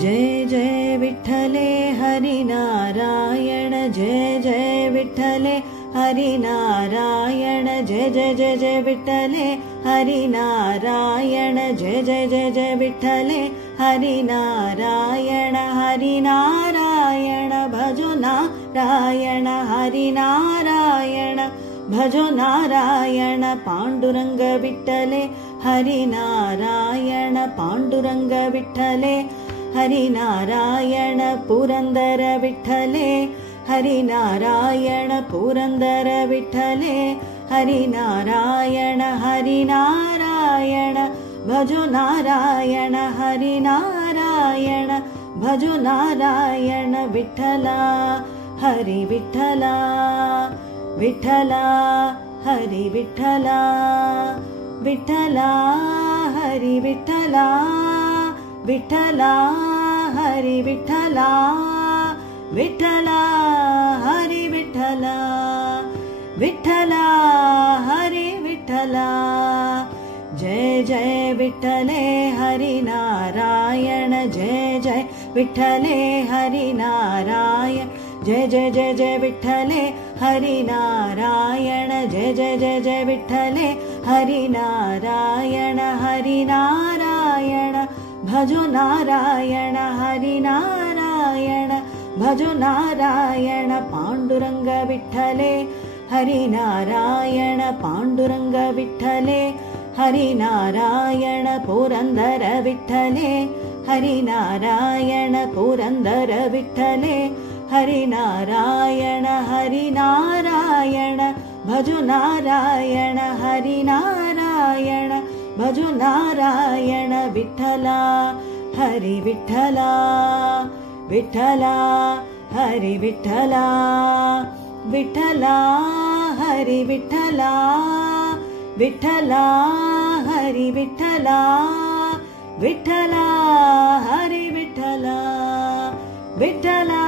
जय जय विठ्ठले हरिनारायण जय जय विठ्ठले हरिनारायण जय जय जय जय विठ्ठले हरिनारायण जय जय जय जय विठ्ठले हरिनारायण हरिनारायण भजो नारायण हरिनारायण भजो नारायण पांडुरंग विठ्ठले हरिनारायण पांडुरंग विठ्ठले हरिनारायण पुरंदर विठ्ठले हरिनारायण पुरंदर विठ्ठले हरिनारायण हरिनारायण भजो नारायण हरिनारायण भजो नारायण विठ्ठला हरि विठ्ठला विठ्ठला हरि विठ्ठला विठ्ठला हरि विठ्ठला विठ्ठला हरि विठ्ठला विठ्ठला हरि विठ्ठला विठ्ठला हरि विठ्ठला जय जय विठ्ठले हरिनारायण जय जय विठ्ठले हरिनारायण जय जय जय जय विठ्ठले हरिनारायण जय जय जय जय विठ्ठले हरिनारायण हरिनारायण भजो नारायण हरिनारायण भजो नारायण पांडुरंग विठ्ठले हरिनारायण पांडुरंग विठ्ठले हरिनारायण पुरंदर विठ्ठले हरिनारायण पुरंदर विठ्ठले हरिनारायण हरिनारायण भजो नारायण हरिनारायण भजो नारायण विठ्ठला हरि विठ्ठला विठ्ठला हरि विठ्ठला विठ्ठला हरि विठ्ठला विठ्ठला हरि विठ्ठला विठ्ठला हरि विठ्ठला विठ्ठला